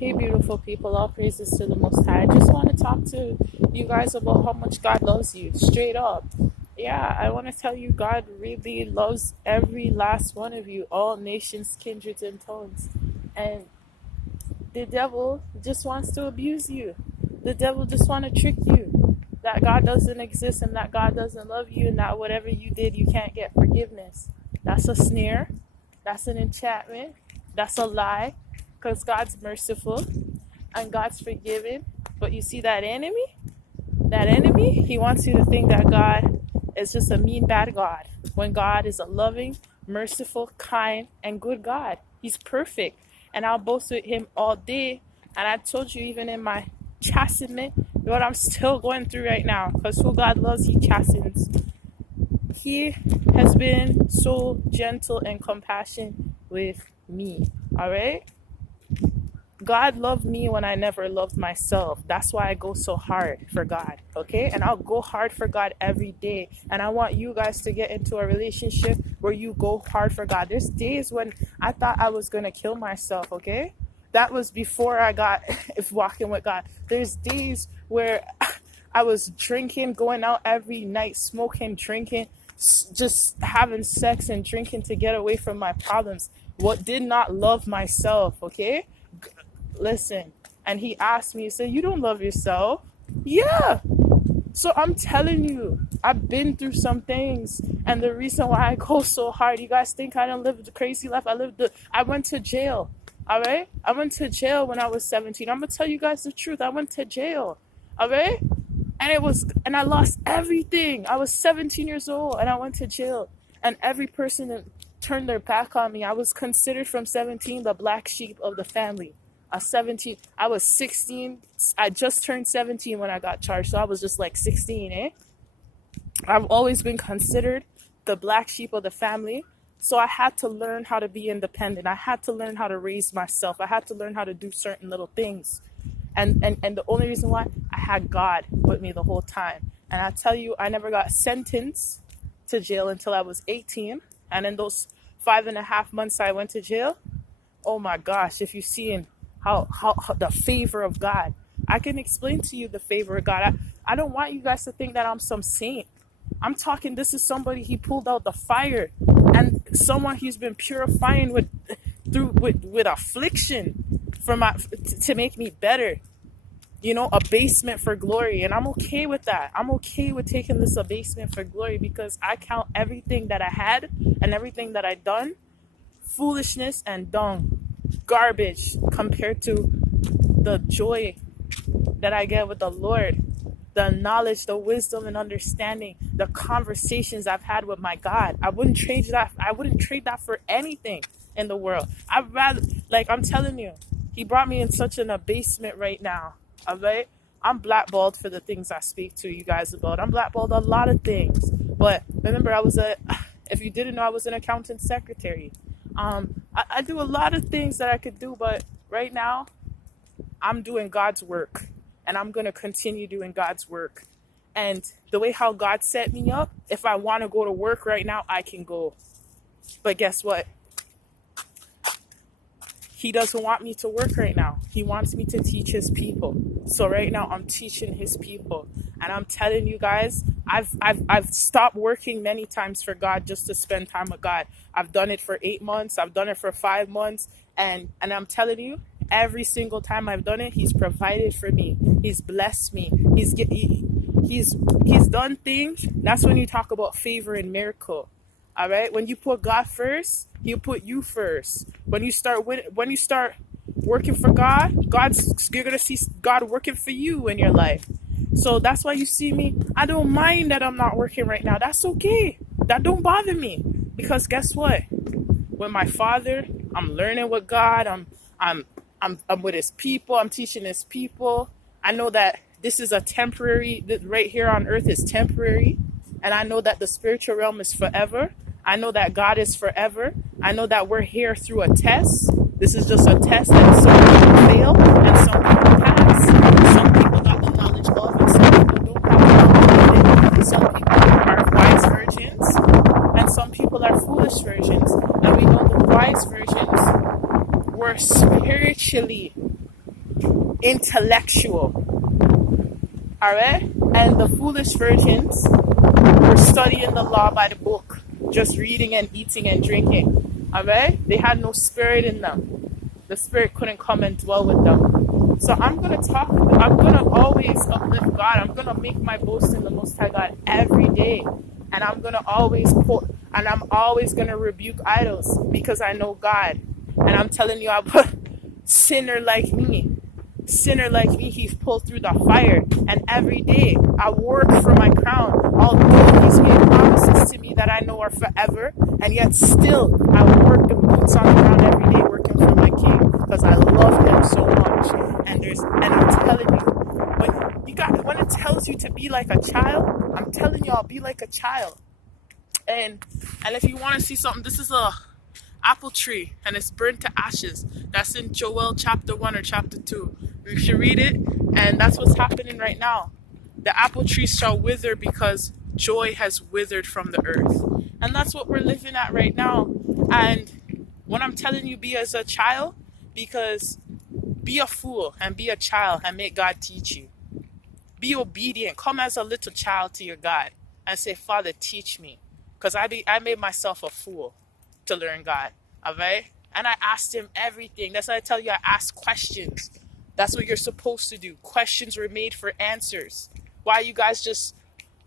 Hey, beautiful people, all praises to the Most High. I just want to talk to you guys about how much God loves you, straight up. Yeah, I want to tell you, God really loves every last one of you, all nations, kindreds, and tongues. And the devil just wants to abuse you. The devil just wants to trick you that God doesn't exist and that God doesn't love you and that whatever you did, you can't get forgiveness. That's a snare. That's an enchantment. That's a lie. Because God's merciful and God's forgiving. But you see that enemy, he wants you to think that God is just a mean, bad God. When God is a loving, merciful, kind, and good God. He's perfect. And I'll boast with him all day. And I told you, even in my chastisement, what I'm still going through right now. Because who God loves, he chastens. He has been so gentle and compassionate with me. All right? God loved me when I never loved myself. That's why I go so hard for God, okay? And I'll go hard for God every day. And I want you guys to get into a relationship where you go hard for God. There's days when I thought I was going to kill myself, okay? That was before I got walking with God. There's days where I was drinking, going out every night, smoking, drinking, just having sex and drinking to get away from my problems. What did not love myself, okay? Listen, and he asked me, he said, you don't love yourself? Yeah. So I'm telling you, I've been through some things, and the reason why I go so hard, you guys think I don't live the crazy life. I went to jail. All right, I went to jail when I was 17. I'm gonna tell you guys the truth. I went to jail. All right, and I lost everything. I was 17 years old and I went to jail, and every person that turned their back on me, I was considered from 17 the black sheep of the family. I was 16. I just turned 17 when I got charged. So I was just like 16, eh? I've always been considered the black sheep of the family. So I had to learn how to be independent. I had to learn how to raise myself. I had to learn how to do certain little things. And the only reason why, I had God with me the whole time. And I tell you, I never got sentenced to jail until I was 18. And in those 5.5 months I went to jail, oh my gosh, if you've seen how the favor of God. I can explain to you the favor of God. I don't want you guys to think that I'm some saint. I'm talking, this is somebody he pulled out the fire, and someone he's been purifying with affliction to make me better. You know, abasement for glory. And I'm okay with that. I'm okay with taking this abasement for glory, because I count everything that I had and everything that I done foolishness and dung, garbage, compared to the joy that I get with the Lord, the knowledge, the wisdom and understanding, the conversations I've had with my God. I wouldn't trade that for anything in the world. I'd rather, like I'm telling you, he brought me in such an abasement right now. All right, I'm blackballed for the things I speak to you guys about. I'm blackballed a lot of things, but remember, if you didn't know, I was an accountant secretary. I do a lot of things that I could do, but right now I'm doing God's work, and I'm going to continue doing God's work. And the way how God set me up, if I want to go to work right now, I can go. But guess what? He doesn't want me to work right now. He wants me to teach his people. So right now I'm teaching his people. And I'm telling you guys, I've stopped working many times for God just to spend time with God. I've done it for 8 months. I've done it for 5 months. And I'm telling you, every single time I've done it, he's provided for me. He's blessed me. He's done things. That's when you talk about favor and miracle. All right. When you put God first, he'll put you first. When you start working for God, you're going to see God working for you in your life. So that's why you see me. I don't mind that I'm not working right now. That's okay. That don't bother me, because guess what? With my Father, I'm learning with God. I'm with his people. I'm teaching his people. I know that this is right here on earth is temporary. And I know that the spiritual realm is forever. I know that God is forever. I know that we're here through a test. This is just a test, and some people fail and some people pass. Some people got the knowledge of and some people don't have the knowledge of it. Some people are wise virgins and some people are foolish virgins. And we know the wise virgins were spiritually intellectual. All right? And the foolish virgins were studying the law by the book, just reading and eating and drinking. All right? They had no spirit in them. The spirit couldn't come and dwell with them. So I'm going to always uplift God. I'm going to make my boast in the Most High God every day. And I'm going to always quote, and I'm always going to rebuke idols because I know God. And I'm telling you, sinner like me, he's pulled through the fire. And every day I work for my crown. Although he's made promises to me that I know are forever, and yet still I work the boots on the ground every day working for my king because I love them so much. And I'm telling you, when it tells you to be like a child, I'm telling y'all, be like a child. And if you want to see something, this is a apple tree and it's burnt to ashes. That's in Joel chapter 1 or chapter 2. You should read it, and that's what's happening right now. The apple tree shall wither because joy has withered from the earth. And that's what we're living at right now. And when I'm telling you, be as a child, because be a fool and be a child and make God teach you. Be obedient. Come as a little child to your God and say, Father, teach me. Because I made myself a fool to learn God. All right? And I asked him everything. That's why I tell you, I ask questions. That's what you're supposed to do. Questions were made for answers. Why you guys just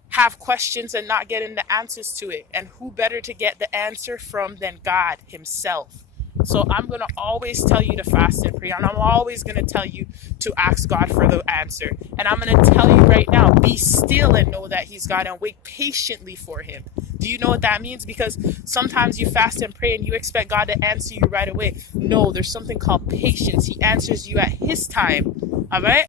have questions and not getting the answers to it? And who better to get the answer from than God himself? So I'm going to always tell you to fast and pray. And I'm always going to tell you to ask God for the answer. And I'm going to tell you right now, be still and know that he's God and wait patiently for him. Do you know what that means? Because sometimes you fast and pray and you expect God to answer you right away. No, there's something called patience. He answers you at his time. All right?